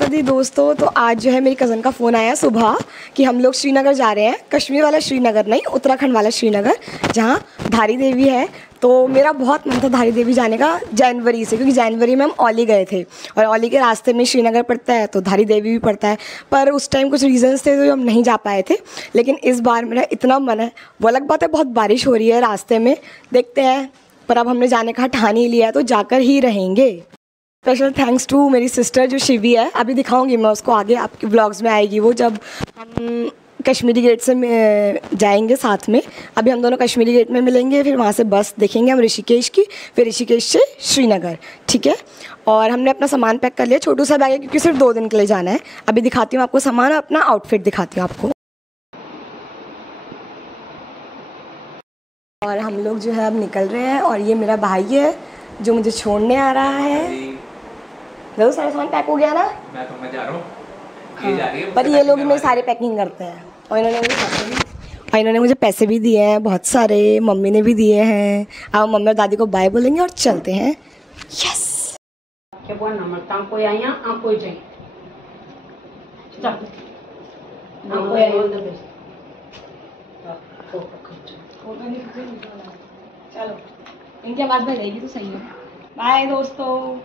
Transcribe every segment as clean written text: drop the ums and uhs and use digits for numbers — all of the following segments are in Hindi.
दी दोस्तों, तो आज जो है मेरी कज़न का फ़ोन आया सुबह कि हम लोग श्रीनगर जा रहे हैं। कश्मीर वाला श्रीनगर नहीं, उत्तराखंड वाला श्रीनगर, जहाँ धारी देवी है। तो मेरा बहुत मन था धारी देवी जाने का जनवरी से, क्योंकि जनवरी में हम औली गए थे और औली के रास्ते में श्रीनगर पड़ता है तो धारी देवी भी पड़ता है। पर उस टाइम कुछ रीज़न्स थे तो हम नहीं जा पाए थे। लेकिन इस बार मेरा इतना मन है। वो अलग बात है बहुत बारिश हो रही है रास्ते में, देखते हैं। पर अब हमने जाने का ठान ही लिया है तो जाकर ही रहेंगे। स्पेशल थैंक्स टू मेरी सिस्टर जो शिवी है। अभी दिखाऊंगी मैं उसको आगे, आपके व्लॉग्स में आएगी वो, जब हम कश्मीरी गेट से जाएंगे साथ में। अभी हम दोनों कश्मीरी गेट में मिलेंगे, फिर वहाँ से बस देखेंगे हम ऋषिकेश की, फिर ऋषिकेश से श्रीनगर, ठीक है। और हमने अपना सामान पैक कर लिया, छोटू सा बैग है क्योंकि सिर्फ 2 दिन के लिए जाना है। अभी दिखाती हूँ आपको सामान, अपना आउटफिट दिखाती हूँ आपको। और हम लोग जो है अब निकल रहे हैं और ये मेरा भाई है जो मुझे छोड़ने आ रहा है। जरूर सारा सामान पैक हो गया ना? मैं जा रहा हूँ। हाँ, पर ये लोग मेरी सारी पैकिंग करते हैं और इन्होंने मुझे पैसे भी दिए हैं बहुत सारे, मम्मी ने भी दिए हैं। अब मम्मी और दादी को बाय बोलेंगे और चलते हैं। यस चलो, इनके आवाज़ में रहेगी तो सही है। बाय दोस्तों।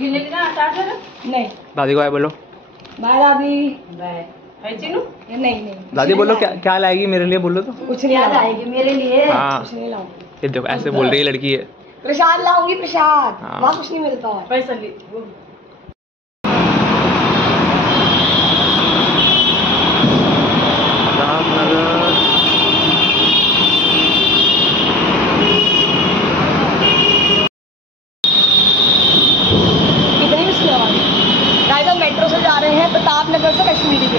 नहीं, दादी को बाय बोलो। बाय दादी। बाय। नहीं दादी बोलो, क्या लाएगी मेरे लिए? बोलो तो कुछ नहीं आएगी मेरे लिए। हाँ, कुछ नहीं लाऊंगी। ये देखो ऐसे बोल रही है लड़की है। प्रसाद लाऊंगी, प्रसाद। हाँ। वहाँ कुछ नहीं मिलता है। पैसा मेट्रो से जा रहे हैं प्रतापनगर से कश्मीरी के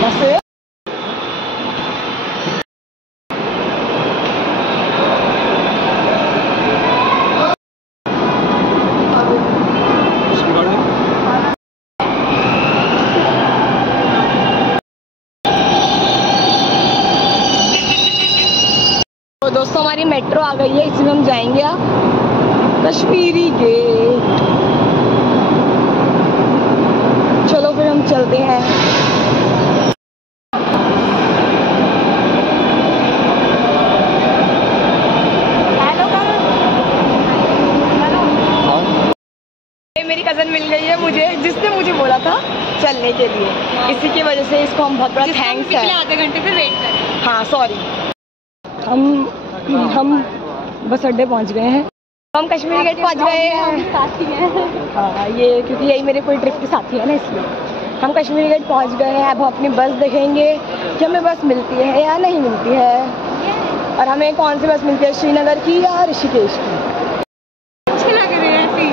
बस। तो दोस्तों हमारी मेट्रो आ गई है, इसी में हम जाएंगे कश्मीरी गेट। चलो फिर हम चलते हैं। मेरी कज़न मिल गई है मुझे, जिसने मुझे बोला था चलने के लिए। इसी की वजह से इसको हम बहुत बड़ा थैंक्स है। आधे घंटे से वेट कर। हाँ सॉरी, हम बस अड्डे पहुंच गए हैं। हम कश्मीरी गेट पहुंच गए हैं। साथी हैं। हाँ, ये क्योंकि यही मेरे कोई ट्रिप के साथी है ना, इसलिए हम कश्मीरी गेट पहुंच गए हैं। अब हम अपनी बस देखेंगे कि हमें बस मिलती है या नहीं मिलती है, और हमें कौन सी बस मिलती है, श्रीनगर की या ऋषिकेश की। अच्छी लग रही है ऐसी।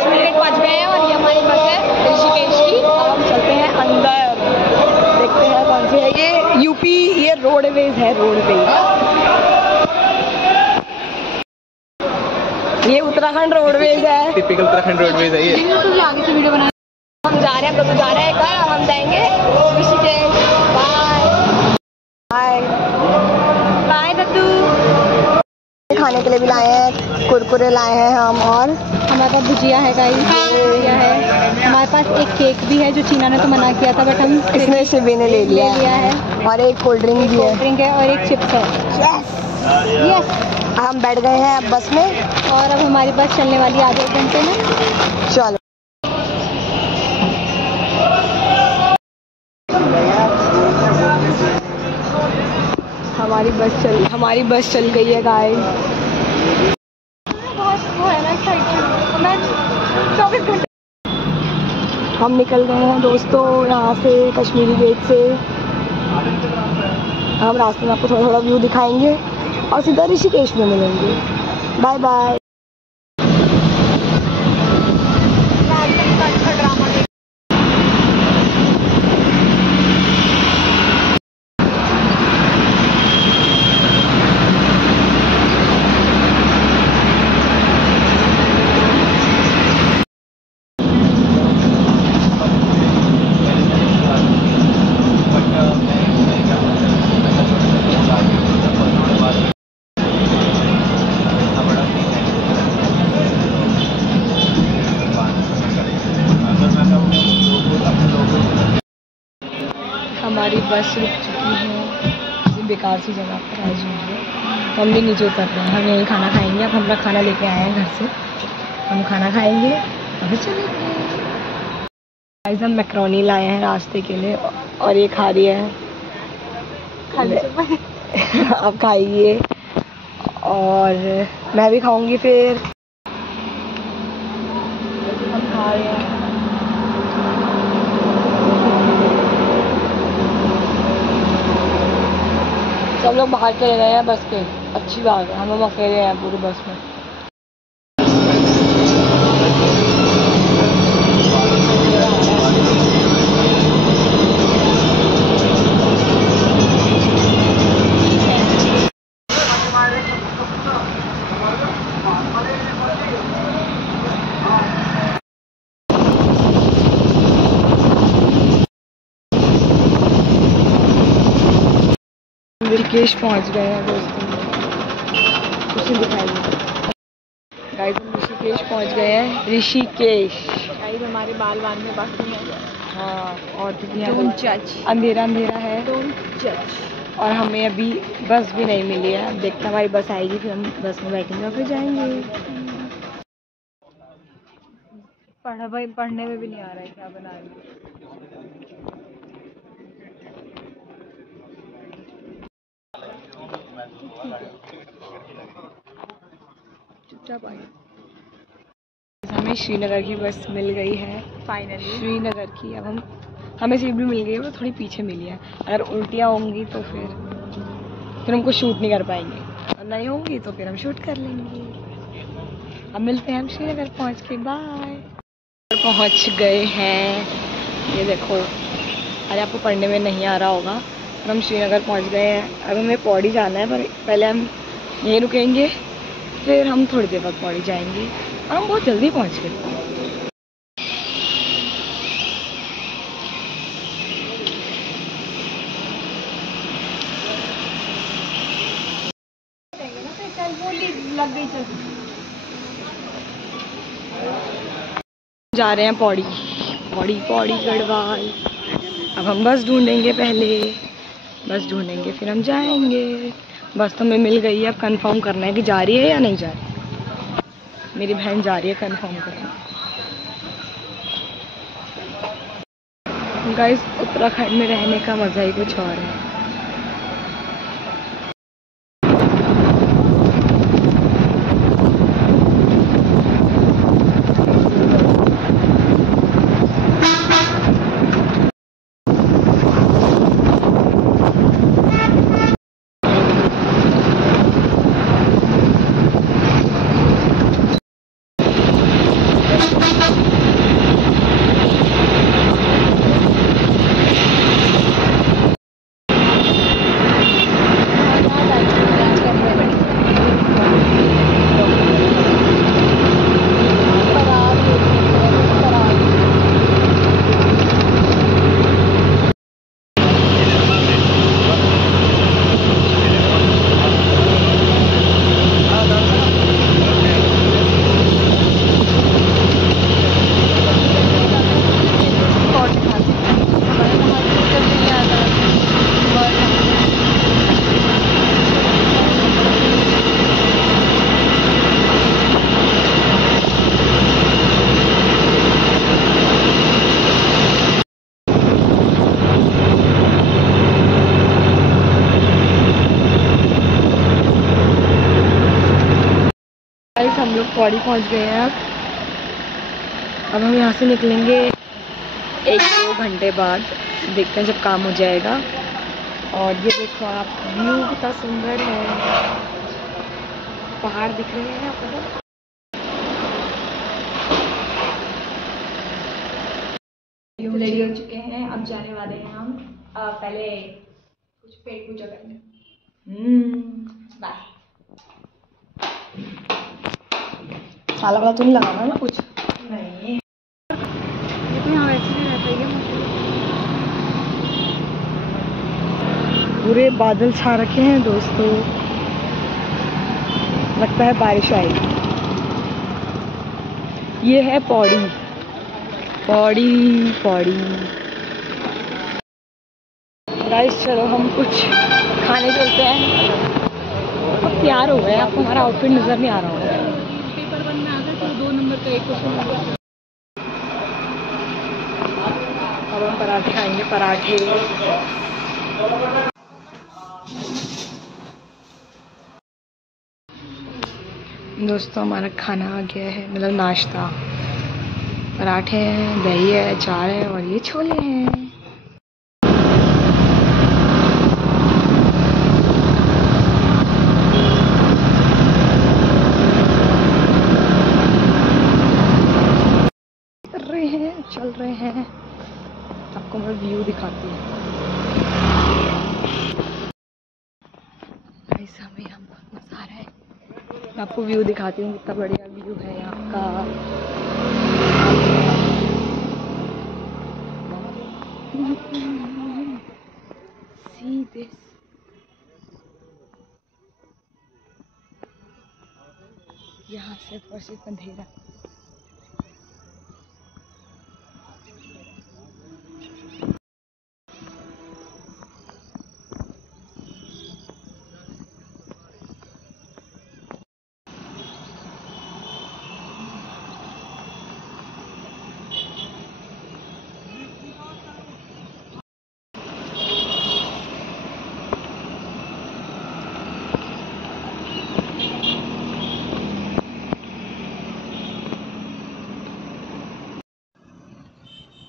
कश्मीरी गेट पहुंच गए हैं और ये हमारी बस है ऋषिकेश की। अब हम चलते हैं अंदर, देखते हैं कौन सी है। ये यूपी, ये रोडवेज है, रोडवेज। ये उत्तराखंड रोडवेज है, टिपिकल उत्तराखंड रोडवेज है ये। आगे से वीडियो बना। हम जा रहे हैं, तो जा रहे हैं कल, हम जाएंगे Rishikesh. Bye bye bye Dattu. खाने के लिए भी लाए हैं, कुरकुरे लाए हैं हम, और हमारे पास भुजिया है, भुजिया है। हमारे पास एक केक भी है जो चीना ने तो मना किया था, बट हम इसमें शिवी ने ले लिया है। और एक कोल्ड ड्रिंक भी है। ड्रिंक है और एक चिप्स है। यस। हम बैठ गए हैं अब बस में और अब हमारी बस चलने वाली है आधे घंटे में। चलो। हमारी बस चल गई है गाइस। हम निकल गए हैं दोस्तों यहाँ से, कश्मीरी गेट से। हम रास्ते में आपको थोड़ा थोड़ा व्यू दिखाएंगे और सीधा ऋषिकेश में मिलेंगे। Bye bye. बस रुक चुकी है किसी बेकार सी जगह पर आज यूजल। तो हम भी नीचे उतर रहे हैं, हम यहीं खाना खाएंगे। अब हम अपना खाना लेके आए हैं घर से, हम खाना खाएंगे और फिर चलेंगे। गाइस हम मैक्रोनी लाए हैं रास्ते के लिए और ये खा रही है। आप खाइए और मैं भी खाऊंगी। फिर हम खा रहे हैं। सब लोग बाहर चले गए हैं बस के, अच्छी बात है, हम अकेले हैं पूरी बस में। ऋषिकेश पहुंच गए हैं दोस्तों, कुछ नहीं दिखाई। गाइस हम ऋषिकेश पहुंच गए हैं, ऋषिकेश। गाइस हमारे बाल बांधने बाकी हैं। हाँ और Don't judge. अंधेरा अंधेरा है Don't judge. और हमें अभी बस भी नहीं मिली है। अब देखते हैं हमारी बस आएगी, फिर हम बस में बैठेंगे और फिर जाएंगे। पढ़ने में भी नहीं आ रहा है क्या बना रही है। चुपचाप आइए। हमें श्रीनगर की बस मिल गई है फाइनली श्रीनगर की। अब हमें सीट भी मिल गई है, वो थोड़ी पीछे मिली है। अगर उल्टियाँ होंगी तो फिर हमको शूट नहीं कर पाएंगे, और नहीं होंगी तो फिर हम शूट कर लेंगे। अब मिलते हैं हम श्रीनगर पहुँच के। बाय। पहुँच गए हैं, ये देखो। अरे आपको पढ़ने में नहीं आ रहा होगा, पर हम श्रीनगर पहुँच गए हैं। अब हमें पौड़ी जाना है, पर पहले हम यहीं रुकेंगे, फिर हम थोड़ी देर बाद पौड़ी जाएंगे और हम बहुत जल्दी पहुँच गए। जा रहे हैं पौड़ी पौड़ी पौड़ी गढ़वाल। अब हम बस ढूंढेंगे, पहले बस ढूंढेंगे फिर हम जाएंगे। बस तो हमें मिल गई है, अब कंफर्म करना है कि जा रही है या नहीं जा रही। मेरी बहन जा रही है कंफर्म करना। गाइस उत्तराखंड में रहने का मज़ा ही कुछ और है। हम लोग पौड़ी पहुंच गए हैं। अब हम यहाँ से निकलेंगे 1-2 घंटे बाद, देखते हैं जब काम हो जाएगा। और ये देखो आप, व्यू कितना सुंदर है, पहाड़ दिख रहे हैं आपको। रेडी हो चुके हैं, अब जाने वाले हैं हम। पहले कुछ पेट पूजा करने। बाय। साला वाला तो नहीं लगाना ना कुछ। नहीं ये तो यहाँ वैसे नहीं रहता है। पूरे बादल छा रखे हैं दोस्तों, लगता है बारिश आएगी। ये है पौड़ी पौड़ी पौड़ी। गाइस चलो हम कुछ खाने चलते हैं। अब तैयार हो गए, आपको हमारा आउटफिट नज़र नहीं आ रहा होगा। पेपर 1 में आ गए तो 2 नंबर का एक क्वेश्चन। अब हम पराठे खाएंगे, पराठे। दोस्तों हमारा खाना आ गया है, मतलब नाश्ता। पराठे हैं, दही है, अचार है और ये छोले हैं। चल रहे हैं, आपको मैं व्यू दिखाती हूँ। ऐसा में यहाँ बहुत मजा आ रहा है। मैं आपको व्यू दिखाती हूँ, कितना बढ़िया व्यू है यहाँ का। See this. यहाँ सिर्फ और सिर्फ अंधेरा।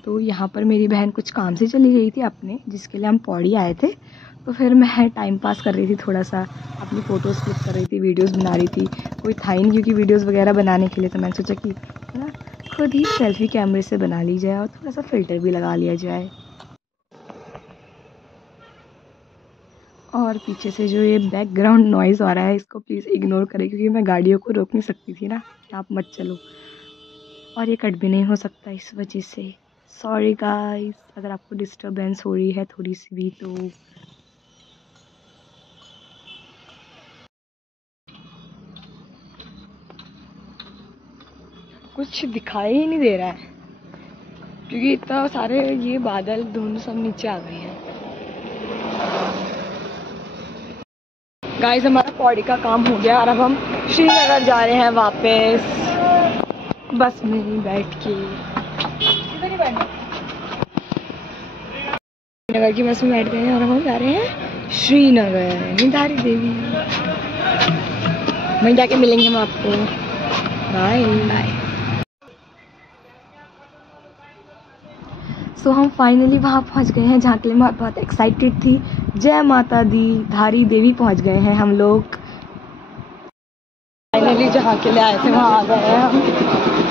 तो यहाँ पर मेरी बहन कुछ काम से चली गई थी अपने, जिसके लिए हम पौड़ी आए थे। तो फिर मैं टाइम पास कर रही थी, थोड़ा सा अपनी फ़ोटोज़ क्लिक कर रही थी, वीडियोस बना रही थी। कोई था ही नहीं क्योंकि वीडियोस वगैरह बनाने के लिए, तो मैंने सोचा कि है ना खुद ही सेल्फ़ी कैमरे से बना ली जाए और थोड़ा सा फ़िल्टर भी लगा लिया जाए। और पीछे से जो ये बैकग्राउंड नॉइज़ आ रहा है, इसको प्लीज़ इग्नोर करें क्योंकि मैं गाड़ियों को रोक नहीं सकती थी ना, आप मत चलो। और ये कट भी नहीं हो सकता इस वजह से। सॉरी गाइस अगर आपको डिस्टर्बेंस हो रही है थोड़ी सी भी तो। कुछ दिखाई ही नहीं दे रहा है क्योंकि इतना सारे ये बादल धुंध सब नीचे आ गई है। गाइस हमारा पौड़ी का काम हो गया और अब हम श्रीनगर जा रहे हैं वापस बस में ही बैठ के। श्रीनगर की बस में बैठ गए हैं और हम जा रहे हैं श्रीनगर निधारी देवी। वहीं जाके मिलेंगे हम आपको। Bye bye. सो हम फाइनली वहाँ पहुँच गए हैं जहाँ के लिए मैं बहुत एक्साइटेड थी। जय माता दी, धारी देवी पहुँच गए हैं हम लोग। फाइनली जहाँ के लिए आए थे वहाँ आ गए हैं हम।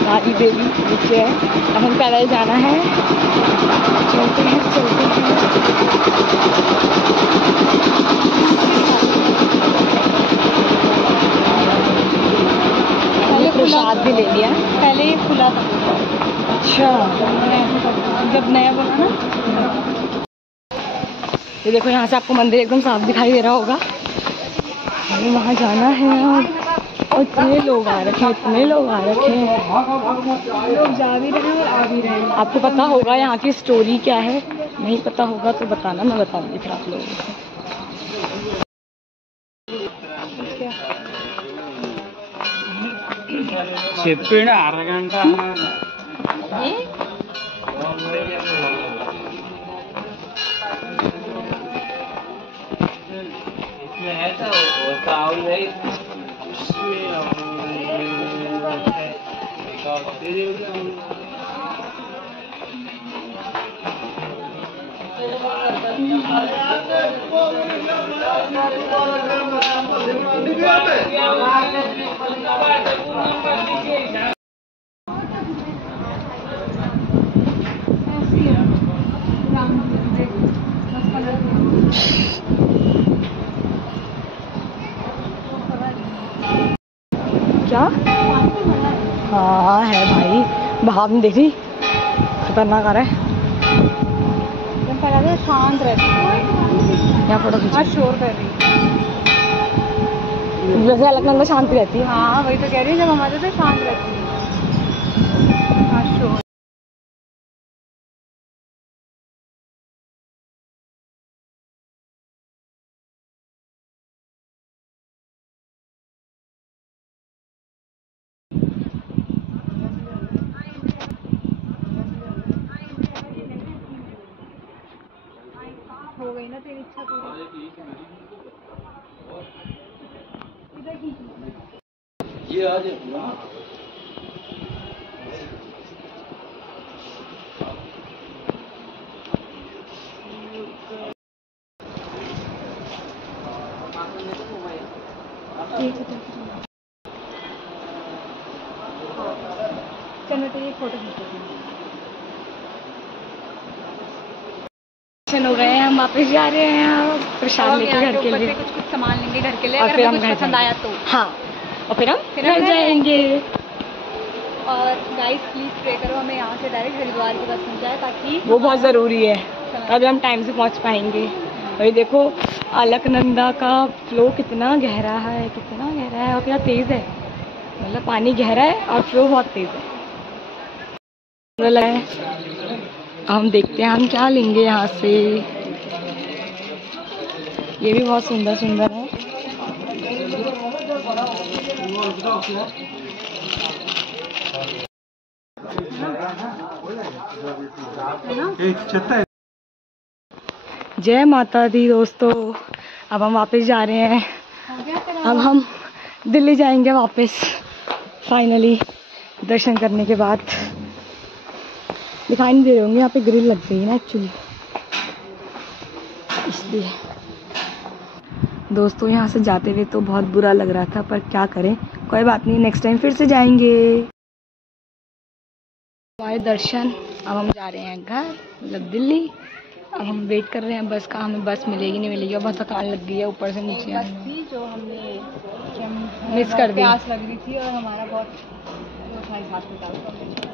धारी देवी नीचे है, अब हम पैदल जाना है। चलते हैं चलते हैं। पहले प्रसाद भी ले लिया, पहले ये खुला था। अच्छा जब नया बना ना। ये देखो यहाँ से आपको मंदिर एकदम साफ दिखाई दे रहा होगा। हमें वहाँ जाना है और इतने लोग आ रखे हैं, इतने लोग आ रखे हैं। लोग जा भी रहे हैं और आ भी रहे हैं। आपको पता होगा यहाँ की स्टोरी क्या है? नहीं पता होगा तो बताना, मैं बताऊंगी फिर आप लोगों को। చెప్పిన అరగంట क्या? हाँ है भाई, भाव नहीं देख रही, खतरनाक आ रहा है। पहले शांत रहती है, यहाँ फोटो खींच। शोर कर रही है। जैसे अलग में शांति रहती है। हाँ वही तो कह रही है, जब हमारे तो शांत रहती है। हाँ शोर। गई ना तेरी इच्छा पूरी। इधर खींच ये आज चलो तो ये फोटो खींचते हो गए हैं, हम वापस जा रहे हैं प्रसाद लेके घर के लिए। कुछ सामान लेंगे घर के लिए, और अगर फिर हमें हम कुछ घर पसंद आया तो। हाँ, और फिर हम हम घर जाएंगे। और गाइस प्लीज प्रे करो हमें यहाँ से डायरेक्ट हरिद्वार की बस मिल जाए, ताकि वो बहुत ज़रूरी है, तभी हम टाइम से पहुँच पाएंगे। और ये देखो अलकनंदा का फ्लो कितना गहरा है, कितना गहरा है और कितना तेज़ है। मतलब पानी गहरा है और फ्लो बहुत तेज़ है। हम देखते हैं हम क्या लेंगे यहाँ से। ये भी बहुत सुंदर सुंदर है। जय माता दी दोस्तों, अब हम वापस जा रहे हैं। अब हम दिल्ली जाएंगे वापस फाइनली, दर्शन करने के बाद। दिखाई नहीं दे रहे होंगे, यहाँ पे ग्रिल लग गई है ना एक्चुअली, इसलिए। दोस्तों यहाँ से जाते हुए तो बहुत बुरा लग रहा था, पर क्या करें, कोई बात नहीं, नेक्स्ट टाइम फिर से जाएंगे। हमारे दर्शन, अब हम जा रहे हैं घर, मतलब दिल्ली। अब हम वेट कर रहे हैं बस का, हमें बस मिलेगी नहीं मिलेगी, और बहुत थकान लग गई है ऊपर से नीचे। बस थी जो हमने मिस कर दी, प्यास लग रही थी और हमारा बहुत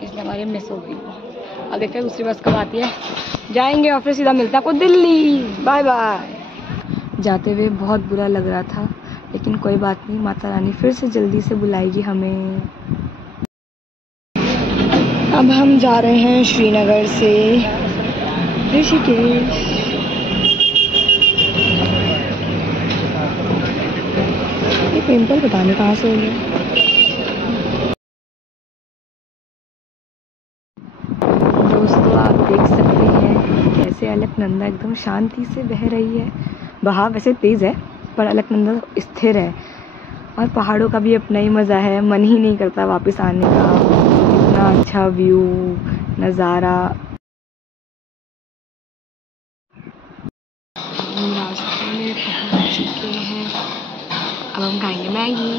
इसलिए हमारी मिस हो गई। अब देखते हैं दूसरी बस कब आती है, जाएंगे और फिर सीधा मिलता है आपको दिल्ली। Bye bye. जाते हुए बहुत बुरा लग रहा था, लेकिन कोई बात नहीं, माता रानी फिर से जल्दी से बुलाएगी हमें। अब हम जा रहे हैं श्रीनगर से ऋषिकेश। ये पिंपल पता नहीं कहाँ से हो गया। दोस्तों आप देख सकते हैं कैसे अलकनंदा एकदम शांति से बह रही है। बहाव वैसे तेज़ है पर अलकनंदा स्थिर है, और पहाड़ों का भी अपना ही मज़ा है, मन ही नहीं करता वापस आने का। इतना अच्छा व्यू, नज़ारा। हम रास्ते में पहुंच चुके हैं, अब हम खाएंगे मैगी।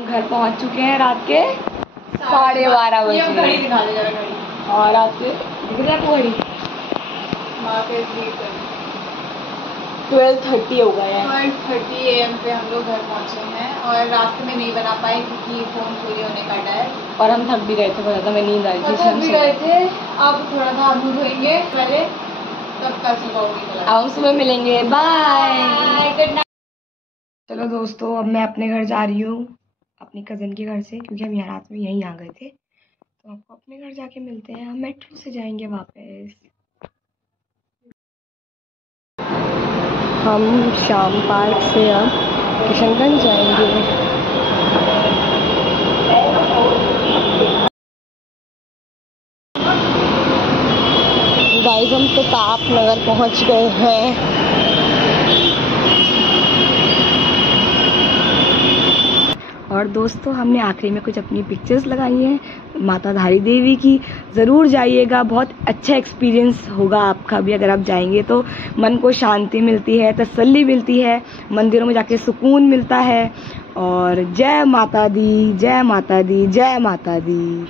घर पहुंच चुके हैं रात के 12:30 बजे, और रात के दिख रहा है आपको घड़ी 12:30 हो गए हैं। 12:30 AM पे हम लोग घर पहुंचे हैं, और रास्ते में नहीं बना पाए क्योंकि फ़ोन चोरी होने का डर, और हम थक भी गए थे, बहुत ज़्यादा हमें नींद आ रही थी। थक भी गए थे। अब थोड़ा सा मुँह धोएंगे पहले, तब कल सुबह उठेंगे। अब सुबह मिलेंगे, बाय। Good night. चलो दोस्तों, अब मैं अपने घर जा रही हूँ, अपनी कज़न के घर से, क्योंकि हम यहाँ रात में यहीं आ गए थे। तो आपको अपने घर जाके मिलते हैं, हम मेट्रो से जाएंगे वापस। हम शाम पार्क से अब किशनगंज जाएंगे। गाइस हम प्रताप नगर पहुँच गए हैं। और और दोस्तों हमने आखिरी में कुछ अपनी पिक्चर्स लगाई हैं माता धारी देवी की। ज़रूर जाइएगा, बहुत अच्छा एक्सपीरियंस होगा आपका भी। अगर आप जाएंगे तो मन को शांति मिलती है, तसल्ली मिलती है, मंदिरों में जाके सुकून मिलता है। और जय माता दी, जय माता दी, जय माता दी।